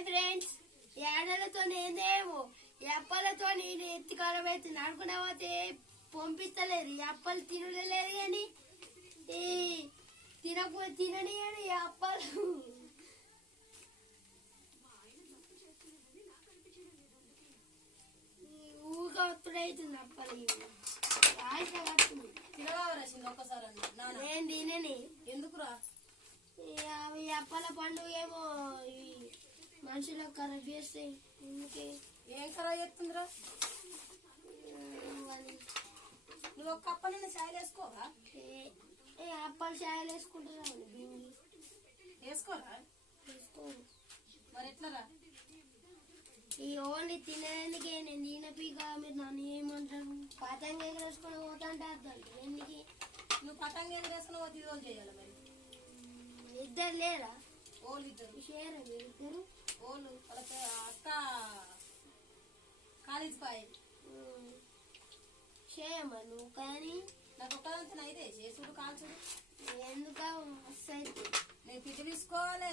Hi friends. ఏడలతో నేనేమో ఈ అప్పలతో నేను ఎత్తి ఖరాబ్ అవుతుంది అనుకునే పోతే పంపిస్తలేరు. ఈ అప్పలు తినలేదు కానీ ఈ తినకపోతే తినని కానీ అప్పాలు. ఊగా ఒత్తుడైతుంది అప్పలు నేను. తినని. ఎందుకురా? అవి అప్పల పండుగ ఏమో ఈ మనుషులకు ఖరాబ్ చేస్తాయి అందుకే ఏం ఖరాబ్ చేస్తుందిరా? నువ్వు ఒక్క అప్ప నిన్న చాయలు వేసుకోరా ఏ- అప్పలు చాయలు వేసుకుంటారా వేసుకోరా? వేసుకోరు మరి ఎట్లరా? ఈ ఓన్లీ తినేందుకే నేను తినపీక మీరు నన్ను ఏమంటారు? పతంగ ఎగరేసుకొని పోతా అంటే అర్థం ఎందుకు? నువ్వు పతంగ ఎదురేసుకుని పోతే ఇది చేయాలి మరి? ఇద్దరు లేరా? ఓళ్ళు ఇద్దరు. షేర్ ఇద్దరు? ఓళ్ళు వాళ్ళ అక్క కాలేజ్ పాయ్ చేయమ్మా నువ్వు కానీ నాకు ఒక్కదంతా అయితే చేసుడు కాల్చుడు. ఎందుక మస్తు అయితే నేను పిచ్చి తీసుకోవాలి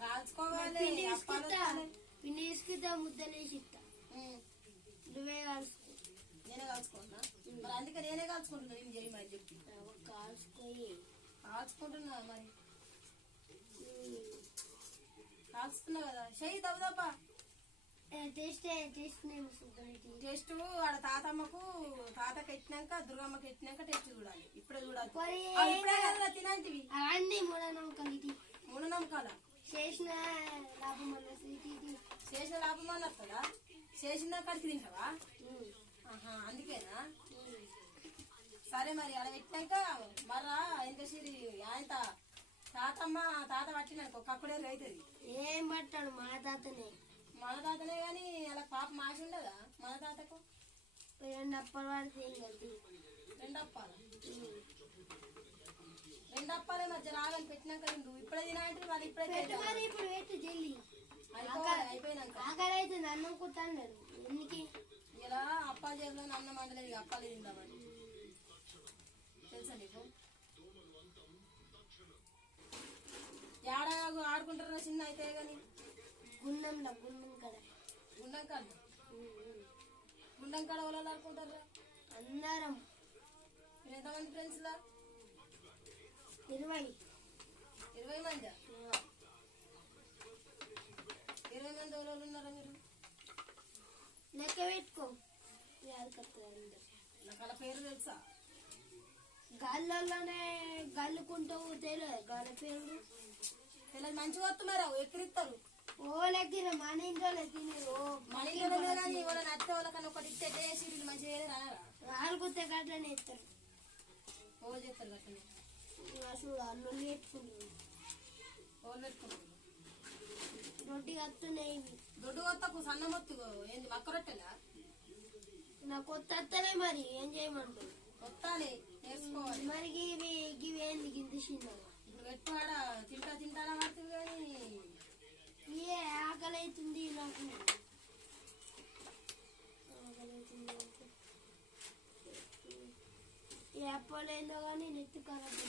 కాల్చుకోవాలి పిండి తీసుకుంటా వస్తాయి. పిండి తీసుకుంటా ఇస్తా ఉమ్, నువ్వే కాల్చుకో. నేనే కాల్చుకుంటున్నా? మరి అందుకే నేనే కాల్చుకుంటున్నా నేను చేయమని చెప్పి. కాల్చుకోయి కాల్చుకుంటున్నా మరి. కాల్చుతున్నా కదా. చెయ్యి టేస్ట్ టేస్ట్ ఆడ తాతమ్మకు తాతకి ఎట్టినాక దుర్గమ్మకి ఎట్టినాక టెస్ట్ చూడాలి. ఇప్పుడే చూడాలి. మరి ఇప్పుడే తినంటివి. అవన్నీ మూఢనమ్మకాలు ఇది. మూడు నమ్మకాల చేసిన లాభం చేసిన లాభం అని వస్తుందా చేసిన కాడికి తింటావా? అందుకేనా. సరే మరి ఆడ పెట్టినాక ఇంకా సిరి ఆయన తాతమ్మ తాత పట్టినాక ఒక కక్కుడేరు అవుతుంది. ఏం పట్టాడు? మా తాతనే. మన తాతనే గాని అలా పాప మాసి ఉండదా మన తాతకు? రెండు అప్పలు పడితే ఏం కాదు రెండు అప్పాలు రెండు అప్పాలే మధ్య రాగాలి పెట్టినాక రెండు. ఇప్పుడే తినంటే వాళ్ళు ఇప్పుడే. మరి ఇప్పుడు పెట్టు జల్లి. అయిపోయినాక ఆకలి అయితే అన్నం కుట్టాడు ఎందుకు? ఇలా అప్పాలు చేద్దాం అన్నం ఇక అప్పాలు తిందామని తెలుసా నీకు ఏడ ఆడుకుంటారా చిన్న అయితే కానీ గున్నం కాడ. గుండం కాడ? వాళ్ళు ఆడుకుంటారా? అందరం. మీరు ఎంతమంది ఫ్రెండ్స్ లా? ఇరవై. ఇరవై మంది? ఇరవై మంది ఎవరు ఉన్నారా మీరు? లెక్క పెట్టుకో. అలా పేరు తెలుసా? గాల్లోనే గల్లుకుంటావు తెలియదు గాలి పేరు. ఇలా మంచిగా వస్తున్నారు? ఎక్కిరిస్తారు ఓ లెక్కిన మన ఇంట్లో తిని ఓ మన ఇంట్లో వాళ్ళ వాళ్ళకన్నా ఒకటి ఇస్తే వీళ్ళు మంచిగా అనరా ఆలుగుతే గట్లనే ఇస్తారు ఓ చెప్తారు ఇంకా చూడు పెట్టుకుంటుంది ఓళ్ళు పెట్టుకుంటారు రొట్టి వస్తున్నాయి దొడ్డు కొత్తకు సన్న మొత్తు ఏంది మక్క రొట్టెలా? నాకు కొత్త వస్తలే మరి ఏం చేయమంటావు? కొత్తాలి నేర్చుకోవాలి. మరి ఇవి ఇవి ఏంది గింత చిన్నగా? ఇప్పుడు పెట్టువాడ తింటా ఏ ఆకలి అవుతుంది నాకు ఆకలి అవుతుంది నాకు. ఈ అప్పలు ఏందో కానీ నెత్తి ఖరాబ్